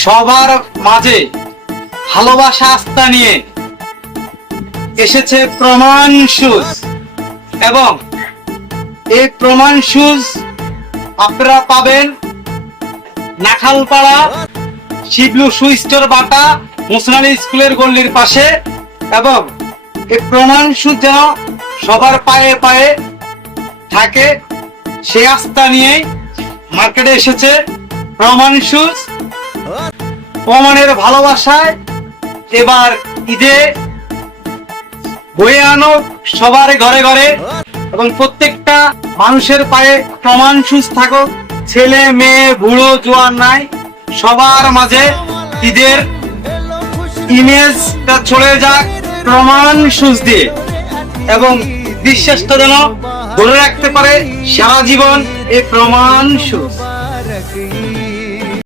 সবার মাঝে ভালোবাসা আস্থা নিয়ে এসেছে প্রমাণ শুজ এবং এই প্রমাণ শুজ আপনারা পাবেন Nakhalpara Shiblu shoe store Bata মুসনালি স্কুলের গল্লির পাশে। এবং এই প্রমাণ সুজ যেন সবার পায়ে পায়ে থাকে, সে আস্থা নিয়ে মার্কেটে এসেছে প্রমাণ শুজ প্রমাণের ভালোবাসায় এবার ঈদে বয়ে আনো সবার ঘরে ঘরে এবং প্রত্যেকটা মানুষের পায়ে প্রমাণ সুস্থ থাকো। ছেলে, মেয়ে, বুড়ো জোয়ার নাই, সবার মাঝে ঈদের ইমেজটা চলে যাক প্রমাণ সুচ দিয়ে এবং বিশ্বাসটা যেন ধরে রাখতে পারে সারা জীবন এই প্রমাণ সুচ।